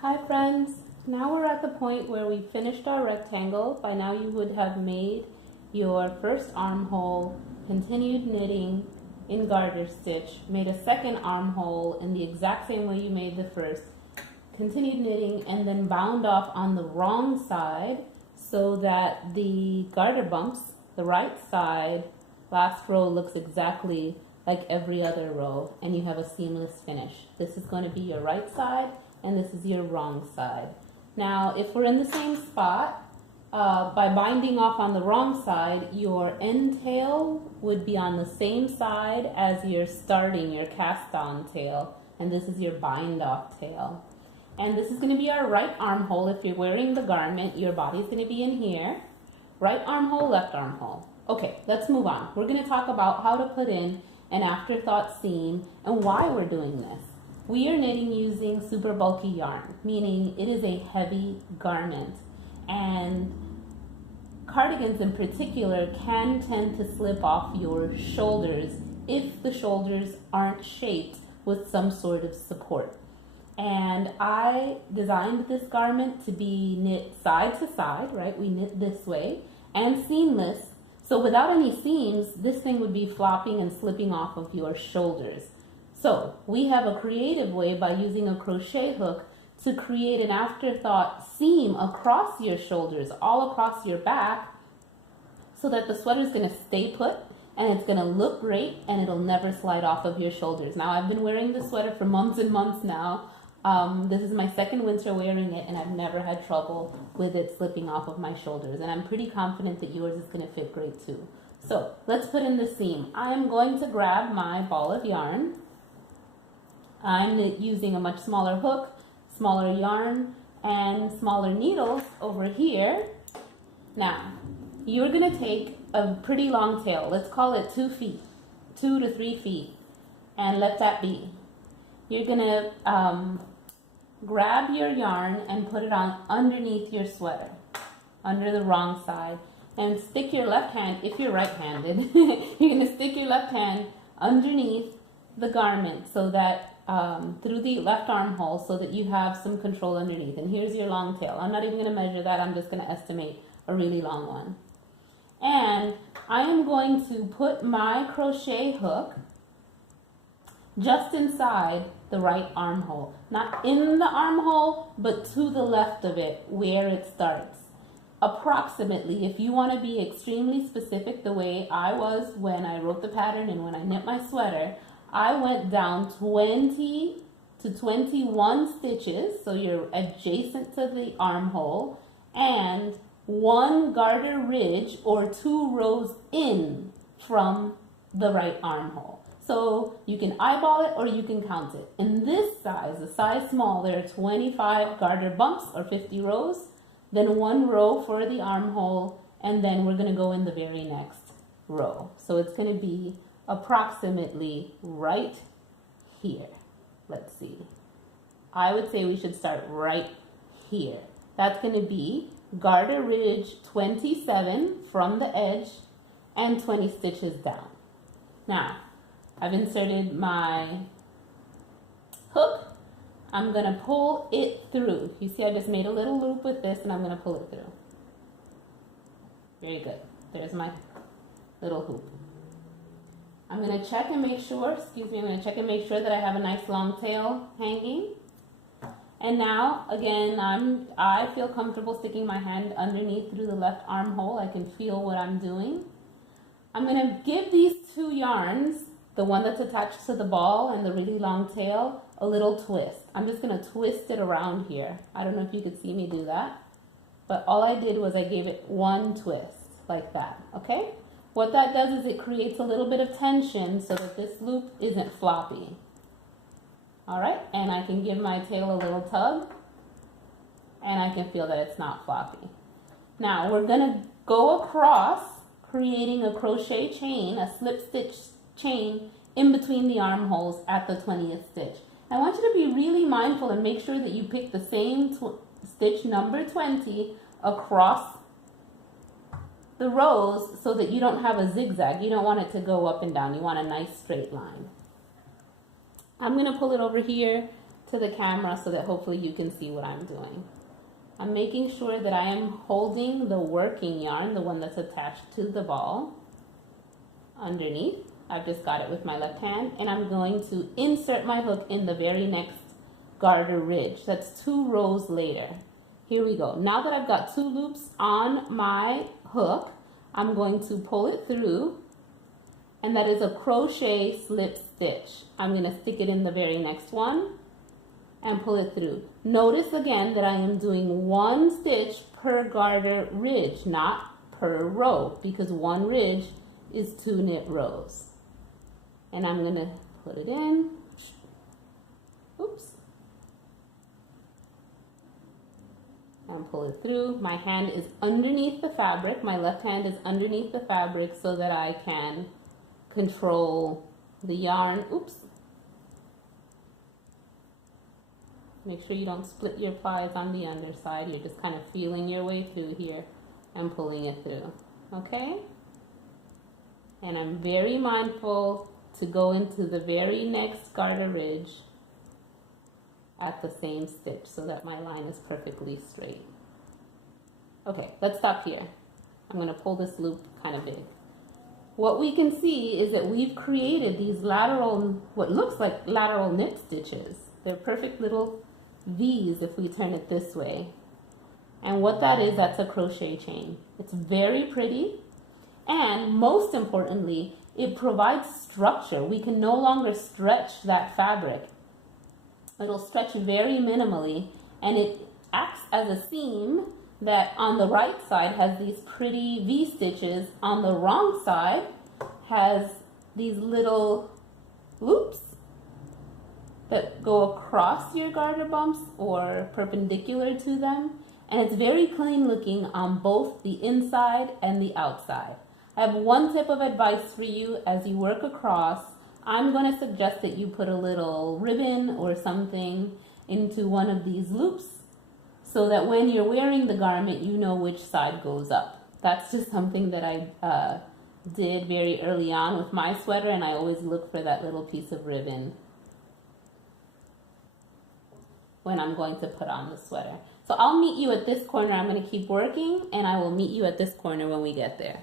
Hi friends, now we're at the point where we finished our rectangle. By now you would have made your first armhole, continued knitting in garter stitch, made a second armhole in the exact same way you made the first, continued knitting, and then bound off on the wrong side so that the garter bumps, the right side, last row looks exactly like every other row, and you have a seamless finish. This is going to be your right side, and this is your wrong side. Now, if we're in the same spot, by binding off on the wrong side, your end tail would be on the same side as your cast on tail, and this is your bind off tail. And this is going to be our right armhole. If you're wearing the garment, your body's going to be in here. Right armhole, left armhole. Okay, let's move on. We're going to talk about how to put in an afterthought seam and why we're doing this. We are knitting using super bulky yarn, meaning it is a heavy garment, and cardigans in particular can tend to slip off your shoulders if the shoulders aren't shaped with some sort of support. And I designed this garment to be knit side to side, right? We knit this way, and seamless. So without any seams, this thing would be flopping and slipping off of your shoulders. So we have a creative way by using a crochet hook to create an afterthought seam across your shoulders, all across your back, so that the sweater is going to stay put and it's going to look great and it'll never slide off of your shoulders. Now, I've been wearing this sweater for months and months now. This is my second winter wearing it, and I've never had trouble with it slipping off of my shoulders, and I'm pretty confident that yours is going to fit great too. So let's put in the seam. I am going to grab my ball of yarn. I'm using a much smaller hook, smaller yarn, and smaller needles over here. Now, you're going to take a pretty long tail. Let's call it 2 feet, 2 to 3 feet, and let that be. You're going to grab your yarn and put it on underneath your sweater, under the wrong side, and stick your left hand, if you're right-handed, you're going to stick your left hand underneath the garment so that through the left armhole so that you have some control underneath. And here's your long tail. I'm not even going to measure that. I'm just going to estimate a really long one. And I am going to put my crochet hook just inside the right armhole. Not in the armhole, but to the left of it where it starts. Approximately, if you want to be extremely specific the way I was when I wrote the pattern and when I knit my sweater, I went down 20 to 21 stitches, so you're adjacent to the armhole, and 1 garter ridge or 2 rows in from the right armhole. So you can eyeball it or you can count it. In this size, the size small, there are 25 garter bumps or 50 rows, then 1 row for the armhole, and then we're going to go in the very next row. So it's going to be approximately right here. Let's see. I would say we should start right here. That's going to be garter ridge 27 from the edge and 20 stitches down. Now, I've inserted my hook. I'm going to pull it through. You see I just made a little loop with this, and I'm going to pull it through. Very good. There's my little hoop. I'm going to check and make sure, I'm going to check and make sure that I have a nice long tail hanging. And now, again, I feel comfortable sticking my hand underneath through the left armhole. I can feel what I'm doing. I'm going to give these 2 yarns, the one that's attached to the ball and the really long tail, a little twist. I'm just going to twist it around here. I don't know if you could see me do that, but all I did was I gave it 1 twist, like that, okay? What that does is it creates a little bit of tension so that this loop isn't floppy. All right, and I can give my tail a little tug, and I can feel that it's not floppy. Now, we're going to go across, creating a crochet chain, a slip stitch chain in between the armholes at the 20th stitch. I want you to be really mindful and make sure that you pick the same stitch number 20 across the rows so that you don't have a zigzag. You don't want it to go up and down. You want a nice straight line. I'm going to pull it over here to the camera so that hopefully you can see what I'm doing. I'm making sure that I am holding the working yarn, the one that's attached to the ball, underneath. I've just got it with my left hand, and I'm going to insert my hook in the very next garter ridge. That's 2 rows later. Here we go. Now that I've got 2 loops on my hook, I'm going to pull it through, and that is a crochet slip stitch. I'm going to stick it in the very next one and pull it through. Notice again that I am doing 1 stitch per garter ridge, not per row, because 1 ridge is 2 knit rows. And I'm going to put it in. Oops. And pull it through. My hand is underneath the fabric. My left hand is underneath the fabric so that I can control the yarn. Oops. Make sure you don't split your plies on the underside. You're just kind of feeling your way through here and pulling it through. Okay? And I'm very mindful to go into the very next garter ridge at the same stitch so that my line is perfectly straight. Okay, let's stop here. I'm going to pull this loop kind of big. What we can see is that we've created these lateral, what looks like lateral knit stitches. They're perfect little V's if we turn it this way. And what that is, that's a crochet chain. It's very pretty, and most importantly, it provides structure. We can no longer stretch that fabric. It'll stretch very minimally, and it acts as a seam that on the right side has these pretty V stitches. On the wrong side has these little loops that go across your garter bumps or perpendicular to them. And it's very clean looking on both the inside and the outside. I have one tip of advice for you as you work across. I'm going to suggest that you put a little ribbon or something into one of these loops so that when you're wearing the garment, you know which side goes up. That's just something that I did very early on with my sweater, and I always look for that little piece of ribbon when I'm going to put on the sweater. So I'll meet you at this corner. I'm going to keep working, and I will meet you at this corner when we get there.